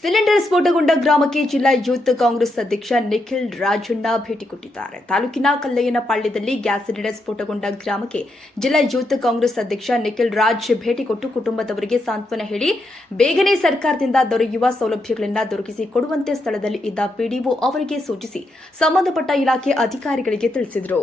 Cylinder ಸ್ಫೋಟಗೊಂಡ ಗ್ರಾಮಕ್ಕೆ ಜಿಲ್ಲಾ youth Congress ಅಧ್ಯಕ್ಷ ನಿಖಿಲ್ ರಾಜಣ್ಣ ಭೇಟಿ ಕೊಟ್ಟಿದ್ದಾರೆ. ತಾಲೂಕಿನ ಕಲ್ಲಯ್ಯನಪಾಳ್ಯದಲ್ಲಿ ಗ್ಯಾಸ್ ಸಿಲಿಂಡರ್ ಸ್ಫೋಟಗೊಂಡ ಗ್ರಾಮಕ್ಕೆ ಜಿಲ್ಲಾ ಯೂತ್ ಕಾಂಗ್ರೆಸ್ ಅಧ್ಯಕ್ಷ ನಿಖಿಲ್ ರಾಜ್ ಭೇಟಿ ಕೊಟ್ಟು ಕುಟುಂಬದವರಿಗೆ ಸಾಂತ್ವನ ಹೇಳಿ, ಬೇಗನೆ ಸರ್ಕಾರದಿಂದ ದೊರೆಯುವ ಸೌಲಭ್ಯಗಳನ್ನು ದೊರಕಿಸಿ ಕೊಡುವಂತೆ ಸ್ಥಳದಲ್ಲಿ ಇದ್ದ ಪಿಡಿಒ ಅವರಿಗೆ ಸೂಚಿಸಿ ಸಂಬಂಧಪಟ್ಟ ಇಲಾಖೆ ಅಧಿಕಾರಿಗಳಿಗೆ ತಿಳಿಸಿದರು.